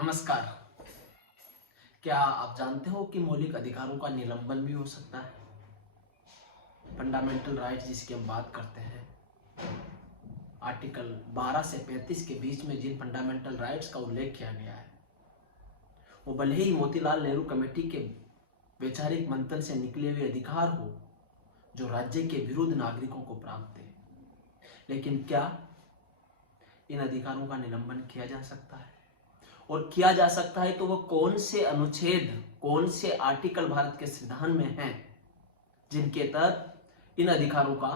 नमस्कार। क्या आप जानते हो कि मौलिक अधिकारों का निलंबन भी हो सकता है? फंडामेंटल राइट्स जिसकी हम बात करते हैं, आर्टिकल 12 से 35 के बीच में जिन फंडामेंटल राइट्स का उल्लेख किया गया है, वो भले ही मोतीलाल नेहरू कमेटी के वैचारिक मंथन से निकले हुए अधिकार हो जो राज्य के विरुद्ध नागरिकों को प्राप्त है, लेकिन क्या इन अधिकारों का निलंबन किया जा सकता है? और किया जा सकता है तो वो कौन से अनुच्छेद, कौन से आर्टिकल भारत के संविधान में हैं जिनके तहत इन अधिकारों का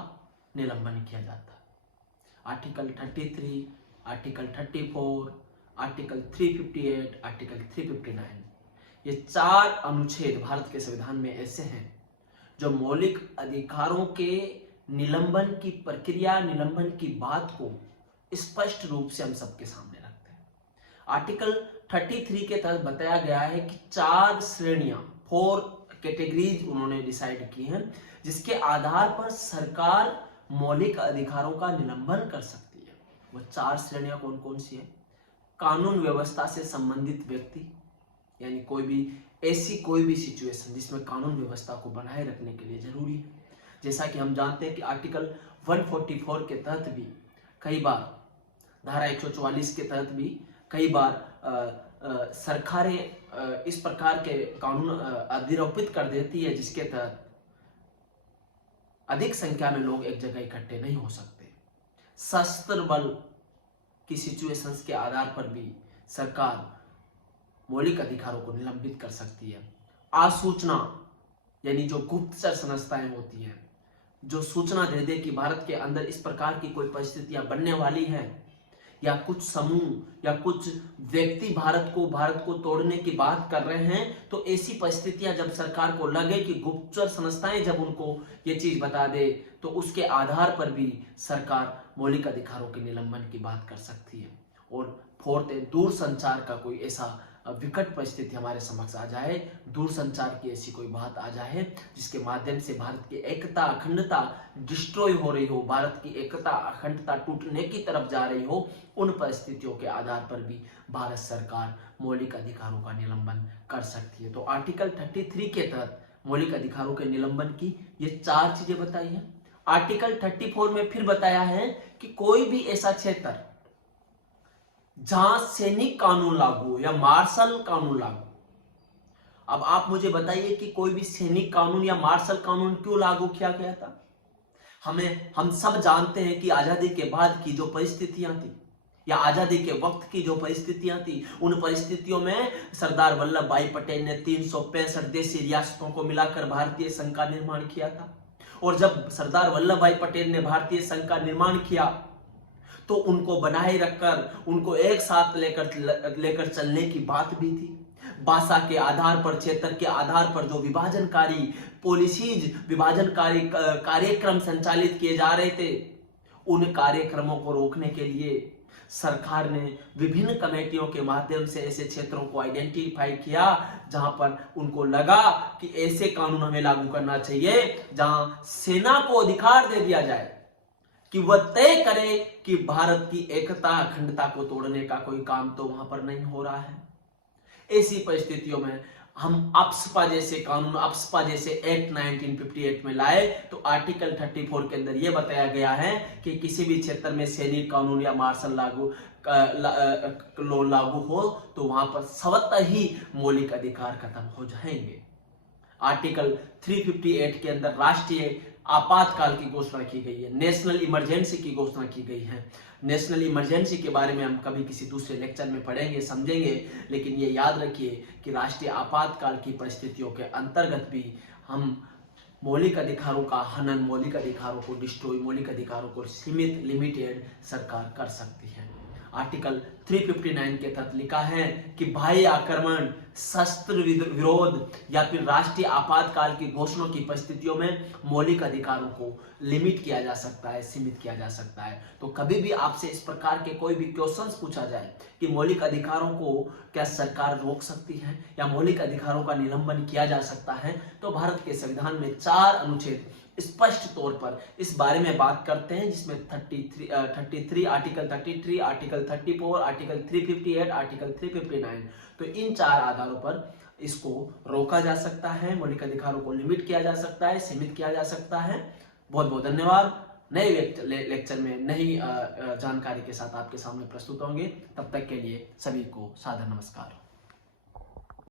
निलंबन किया जाता है? आर्टिकल 33, आर्टिकल 34, आर्टिकल 358, आर्टिकल 359, ये 4 अनुच्छेद भारत के संविधान में ऐसे हैं जो मौलिक अधिकारों के निलंबन की प्रक्रिया, निलंबन की बात को स्पष्ट रूप से हम सबके सामने रखते हैं। आर्टिकल 33 के तहत बताया गया है कि 4 श्रेणियां, 4 कैटेगरीज उन्होंने डिसाइड की हैं जिसके आधार पर सरकार मौलिक अधिकारों का निलंबन कर सकती है। वो 4 श्रेणियां कौन कौन सी है? कानून व्यवस्था से संबंधित व्यक्ति, यानी कोई भी सिचुएशन जिसमें कानून व्यवस्था को बनाए रखने के लिए जरूरी है। जैसा कि हम जानते हैं कि आर्टिकल 144 के तहत भी कई बार, धारा 144 के तहत भी कई बार सरकारें इस प्रकार के कानून अधिरोपित कर देती है जिसके तहत अधिक संख्या में लोग एक जगह इकट्ठे नहीं हो सकते। सशस्त्र बल की सिचुएशंस के आधार पर भी सरकार मौलिक अधिकारों को निलंबित कर सकती है। आसूचना, यानी जो गुप्तचर संस्थाएं होती हैं, जो सूचना दे दे कि भारत के अंदर इस प्रकार की कोई परिस्थितियां बनने वाली हैं, या कुछ समूह या कुछ व्यक्ति भारत को तोड़ने की बात कर रहे हैं, तो ऐसी परिस्थितियां जब सरकार को लगे कि गुप्तचर संस्थाएं जब उनको ये चीज बता दे, तो उसके आधार पर भी सरकार मौलिक अधिकारों के निलंबन की बात कर सकती है। और फोर्थ है, दूर संचार का कोई ऐसा विकट परिस्थिति हमारे समक्ष आ जाए, दूर संचार की ऐसी कोई बात आ जाए जिसके माध्यम से भारत की एकता, अखंडता डिस्ट्रॉय हो रही हो, भारत की एकता, अखंडता टूटने की तरफ जा रही हो, उन परिस्थितियों के आधार पर भी भारत सरकार मौलिक अधिकारों का निलंबन कर सकती है। तो आर्टिकल 33 के तहत मौलिक अधिकारों के निलंबन की ये 4 चीजें बताई हैं। आर्टिकल 34 में फिर बताया है कि कोई भी ऐसा क्षेत्र जहां सैनिक कानून लागू हो या मार्शल कानून लागू। अब आप मुझे बताइए कि कोई भी सैनिक कानून या मार्शल कानून क्यों लागू किया गया था? हम सब जानते हैं कि आजादी के बाद की जो परिस्थितियां थी या आजादी के वक्त की जो परिस्थितियां थी, उन परिस्थितियों में सरदार वल्लभ भाई पटेल ने 365 देशी रियासतों को मिलाकर भारतीय संघ का निर्माण किया था। और जब सरदार वल्लभ भाई पटेल ने भारतीय संघ का निर्माण किया तो उनको बनाए रखकर, उनको एक साथ लेकर चलने की बात भी थी। भाषा के आधार पर, क्षेत्र के आधार पर जो विभाजनकारी पॉलिसीज, विभाजनकारी कार्यक्रम संचालित किए जा रहे थे, उन कार्यक्रमों को रोकने के लिए सरकार ने विभिन्न कमेटियों के माध्यम से ऐसे क्षेत्रों को आइडेंटिफाई किया जहां पर उनको लगा कि ऐसे कानून हमें लागू करना चाहिए जहां सेना को अधिकार दे दिया जाए कि वह तय करे कि भारत की एकता, अखंडता को तोड़ने का कोई काम तो वहां पर नहीं हो रहा है। ऐसी परिस्थितियों में हम अप्सपा जैसे कानून, अप्सपा जैसे एक्ट 1958 में लाए, तो आर्टिकल 34 के अंदर यह बताया गया है कि किसी भी क्षेत्र में सैनिक कानून या मार्शल लॉ लागू हो तो वहां पर स्वतः ही मौलिक अधिकार खत्म हो जाएंगे। आर्टिकल 358 के अंदर राष्ट्रीय आपातकाल की घोषणा की गई है, नेशनल इमरजेंसी की घोषणा की गई है। नेशनल इमरजेंसी के बारे में हम कभी किसी दूसरे लेक्चर में पढ़ेंगे, समझेंगे, लेकिन ये याद रखिए कि राष्ट्रीय आपातकाल की परिस्थितियों के अंतर्गत भी हम मौलिक अधिकारों का हनन, मौलिक अधिकारों को डिस्ट्रॉय, मौलिक अधिकारों को सीमित, लिमिटेड सरकार कर सकती है। आर्टिकल 359 के तहत लिखा है कि बाह्य आक्रमण, शस्त्र विरोध या फिर राष्ट्रीय आपातकाल की घोषणा की परिस्थितियों में मौलिक अधिकारों को लिमिट किया जा सकता है, सीमित किया जा सकता है। तो कभी भी आपसे इस प्रकार के कोई भी क्वेश्चंस पूछा जाए कि मौलिक अधिकारों को क्या सरकार रोक सकती है या मौलिक अधिकारों का निलंबन किया जा सकता है, तो भारत के संविधान में 4 अनुच्छेद स्पष्ट तौर पर इस बारे में बात करते हैं, जिसमें 33 आर्टिकल 33, आर्टिकल 34, आर्टिकल 358, आर्टिकल 359। तो इन 4 आधारों पर इसको रोका जा सकता है, मौलिक अधिकारों को लिमिट किया जा सकता है, सीमित किया जा सकता है। बहुत बहुत धन्यवाद। नए लेक्चर में नई जानकारी के साथ आपके सामने प्रस्तुत होंगे। तब तक के लिए सभी को सादर नमस्कार।